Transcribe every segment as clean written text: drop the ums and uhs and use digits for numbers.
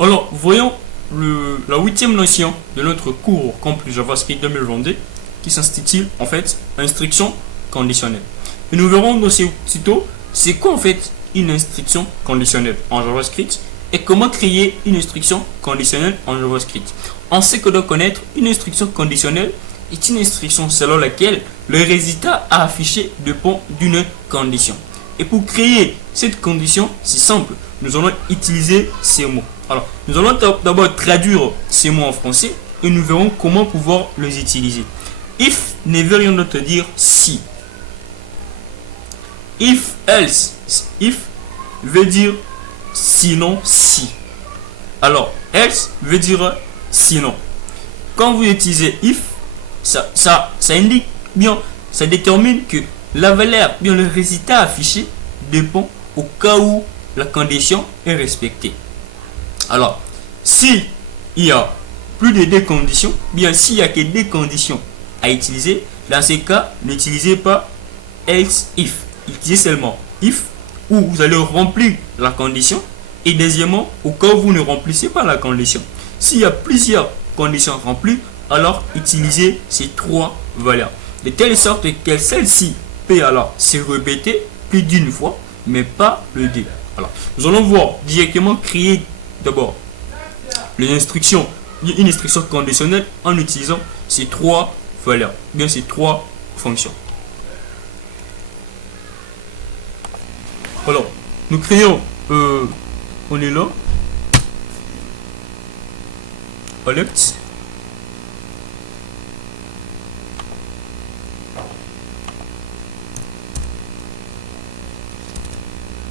Alors, voyons la huitième notion de notre cours complet JavaScript 2022 qui s'intitule en fait instruction conditionnelle. Et nous verrons aussitôt c'est quoi en fait une instruction conditionnelle en JavaScript et comment créer une instruction conditionnelle en JavaScript. On sait que de connaître une instruction conditionnelle est une instruction selon laquelle le résultat à afficher dépend d'une condition. Et pour créer cette condition, c'est simple, nous allons utiliser ces mots. Alors, nous allons d'abord traduire ces mots en français et nous verrons comment pouvoir les utiliser. If ne veut rien d'autre dire si. If, else. If veut dire sinon, si. Alors, else veut dire sinon. Quand vous utilisez if, ça indique bien, ça détermine que la valeur, bien le résultat affiché dépend au cas où la condition est respectée. Alors, si il y a plus de deux conditions, bien s'il n'y a que deux conditions à utiliser, dans ces cas, n'utilisez pas else if. Utilisez seulement if, où vous allez remplir la condition, et deuxièmement, au cas où vous ne remplissez pas la condition. S'il y a plusieurs conditions remplies, alors utilisez ces trois valeurs. De telle sorte que celle-ci peut alors se répéter plus d'une fois, mais pas le deux. Alors, nous allons voir directement créer d'abord une instruction conditionnelle en utilisant ces trois valeurs, bien ces trois fonctions. Alors, nous créons, on est là, Alex.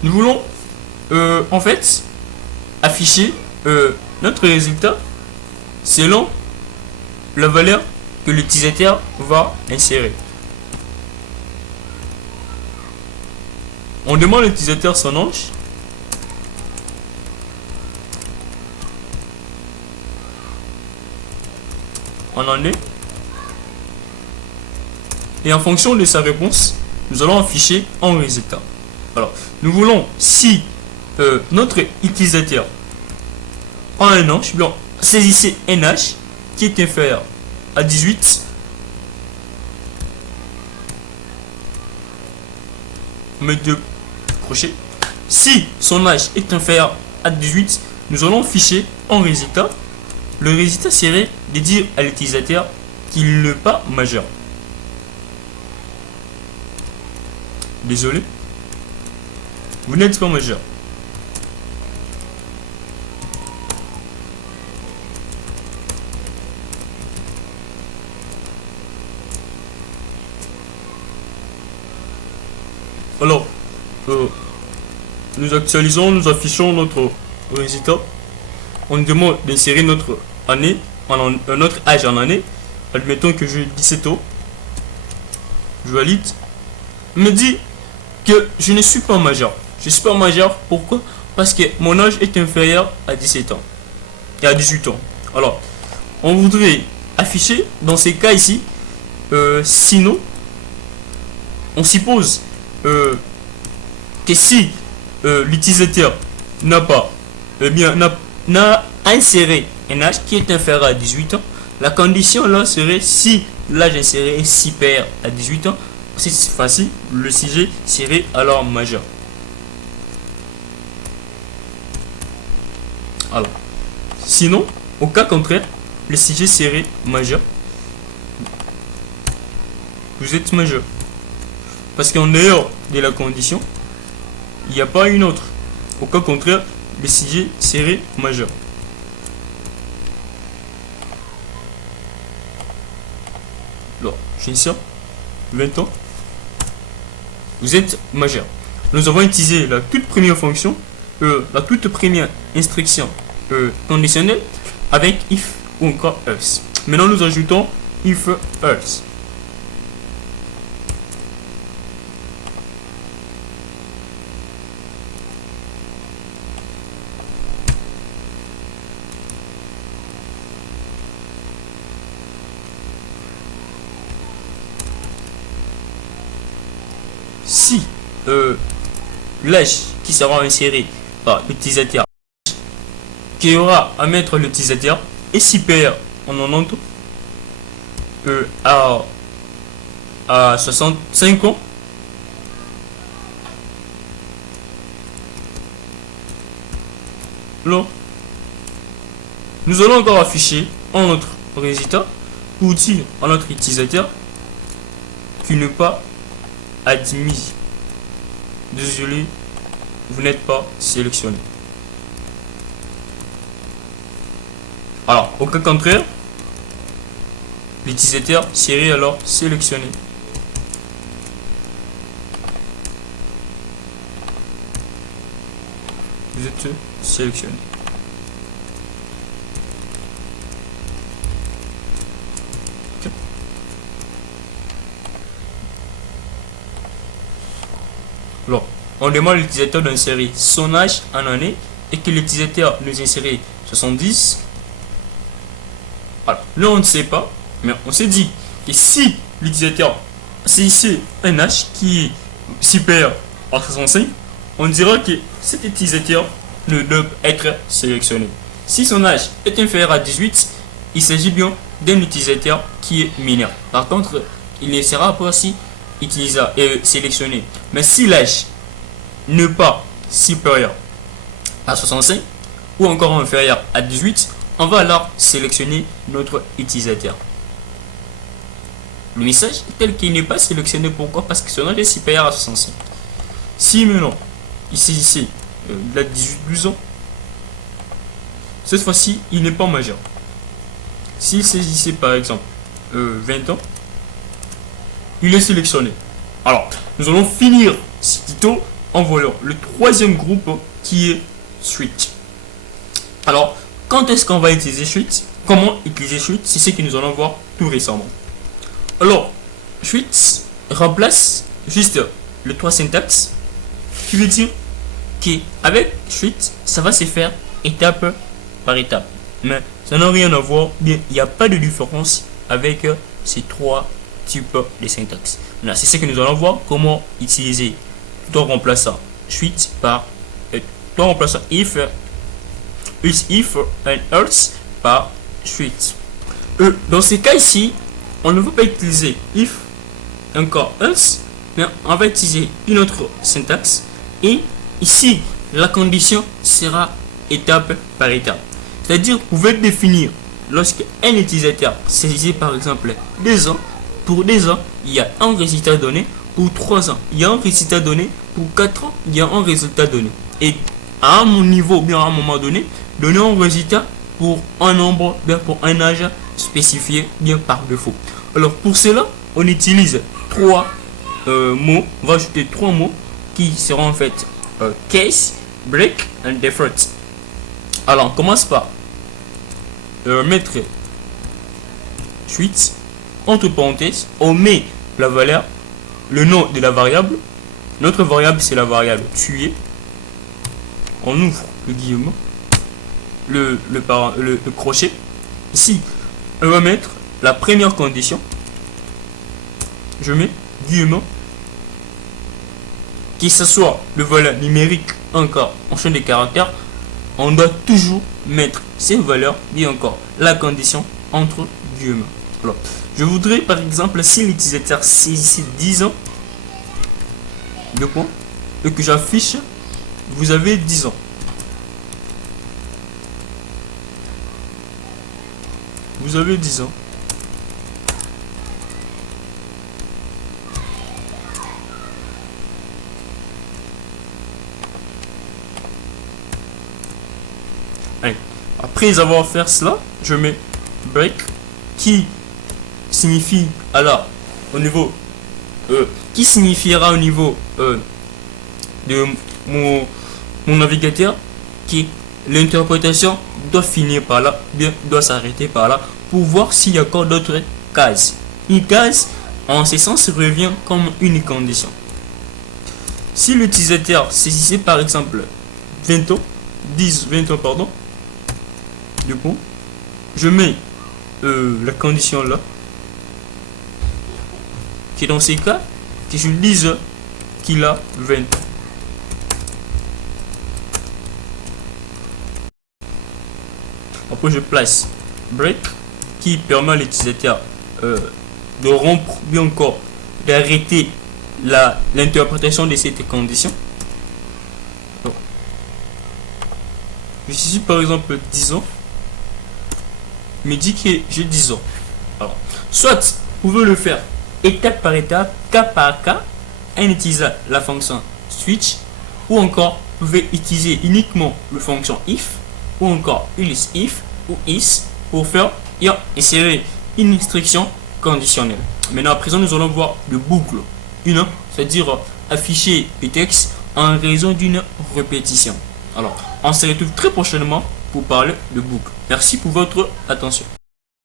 Nous voulons en fait afficher notre résultat selon la valeur que l'utilisateur va insérer. On demande à l'utilisateur son âge. En année. Et en fonction de sa réponse, nous allons afficher un résultat. Alors, nous voulons, si notre utilisateur a un âge, bien, saisissez un âge qui est inférieur à 18. Met deux crochets. Si son âge est inférieur à 18, nous allons afficher un résultat. Le résultat serait de dire à l'utilisateur qu'il n'est pas majeur. Désolé. Vous n'êtes pas majeur. Alors, nous actualisons, nous affichons notre résultat. On nous demande d'insérer notre année, notre âge en année. Admettons que j'ai 17 ans. Je valide. Il me dit que je ne suis pas majeur. Je ne suis pas majeur, pourquoi? Parce que mon âge est inférieur à 17 ans. Et à 18 ans. Alors, on voudrait afficher, dans ces cas ici, sinon, on suppose que si l'utilisateur n'a pas, n'a inséré un âge qui est inférieur à 18 ans, la condition là serait si l'âge inséré est supérieur à 18 ans, c'est facile, le sujet serait alors majeur. Alors, sinon, au cas contraire, le sujet serait majeur. Vous êtes majeur. Parce qu'en dehors de la condition, il n'y a pas une autre. Au cas contraire, le sujet serait majeur. Alors, j'insère 20 ans. Vous êtes majeur. Nous avons utilisé la toute première fonction, la toute première instruction conditionnelle avec if ou encore else. Maintenant, nous ajoutons if else. Si l'âge qui sera inséré par l'utilisateur qui aura à mettre l'utilisateur est supérieur en 90 à 65 ans, là, nous allons encore afficher un autre résultat pour dire à notre utilisateur qu'il n'est pas admis. Désolé, vous n'êtes pas sélectionné. Alors, au cas contraire, l'utilisateur serait alors sélectionné. Vous êtes sélectionné. Okay. Alors, on demande à l'utilisateur d'insérer son âge en année et que l'utilisateur nous insérer 70. Alors, là on ne sait pas, mais on s'est dit que si l'utilisateur saisissait un âge qui est supérieur à 65, on dira que cet utilisateur ne doit être sélectionné. Si son âge est inférieur à 18, il s'agit bien d'un utilisateur qui est mineur. Par contre, il ne sera pas aussi sélectionné. Mais si l'âge n'est pas supérieur à 65 ou encore inférieur à 18, on va alors sélectionner notre utilisateur. Le message est tel qu'il n'est pas sélectionné. Pourquoi? Parce que son âge est supérieur à 65. Si maintenant il saisissait de la 18-12 ans, cette fois-ci il n'est pas majeur. S'il saisissait par exemple 20 ans, il est sélectionné. Alors, nous allons finir ce tuto en voyant le troisième groupe qui est suite. Alors, quand est-ce qu'on va utiliser suite? Comment utiliser suite? C'est ce que nous allons voir tout récemment. Alors, suite remplace juste le 3 syntaxe, qui veut dire qu'avec suite, ça va se faire étape par étape. Mais ça n'a rien à voir, bien, il n'y a pas de différence avec ces trois types de syntaxe. C'est ce que nous allons voir, comment utiliser ton remplaçant suite par ton remplaçant if and else par suite. Dans ces cas ici, on ne veut pas utiliser if encore else, mais on va utiliser une autre syntaxe et ici la condition sera étape par étape. C'est-à-dire vous pouvez définir lorsque un utilisateur saisit par exemple 2 ans, pour 2 ans il y a un résultat donné, pour 3 ans il y a un résultat donné, pour 4 ans il y a un résultat donné, et à un niveau bien à un moment donné donner un résultat pour un nombre, bien pour un âge spécifié bien par défaut. Alors pour cela on utilise 3 mots, on va ajouter 3 mots qui seront en fait case, break and default. Alors on commence par mettre suite entre parenthèses, on met la valeur, le nom de la variable. Notre variable c'est la variable tuer. On ouvre le guillemet, le crochet. Ici on va mettre la première condition. Je mets guillemet, que ce soit le valeur numérique encore en chaîne de caractères, on doit toujours mettre ces valeurs, bien encore la condition entre guillemets. Alors, je voudrais par exemple, si l'utilisateur saisissait 10 ans, de quoi, et que j'affiche, vous avez 10 ans. Vous avez 10 ans. Allez. Après avoir fait cela, je mets break qui signifie alors au niveau qui signifiera au niveau de mon navigateur que l'interprétation doit finir par là, bien doit s'arrêter par là pour voir s'il y a encore d'autres cases. Une case en ce sens revient comme une condition. Si l'utilisateur saisissait par exemple 20 ans, 20 ans pardon, du coup je mets la condition là, qui dans ces cas que je dise qu'il a 20 ans. Après, je place break qui permet à l'utilisateur de rompre, bien encore d'arrêter l'interprétation de cette condition. Donc, je suis par exemple 10 ans, me dit que j'ai 10 ans. Alors, soit vous pouvez le faire étape par étape, cas par cas, en utilisant la fonction switch, ou encore vous pouvez utiliser uniquement la fonction if, ou encore else if ou is pour faire insérer une instruction conditionnelle. Maintenant, à présent, nous allons voir le boucle. C'est-à-dire afficher le texte en raison d'une répétition. Alors, on se retrouve très prochainement pour parler de boucle. Merci pour votre attention.